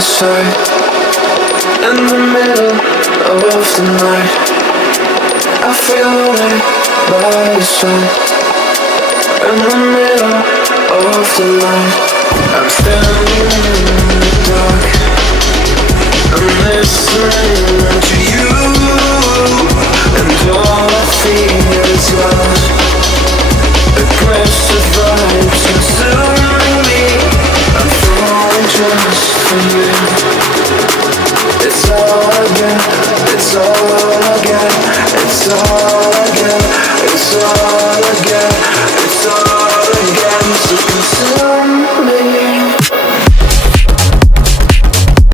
side, in the middle of the night. I feel away by your side, in the middle of the night. I'm standing in the dark, I'm listening to you, and all I feel is love. Aggressive vibes consuming me. I'm falling just for you. It's all I get, it's all I get, it's all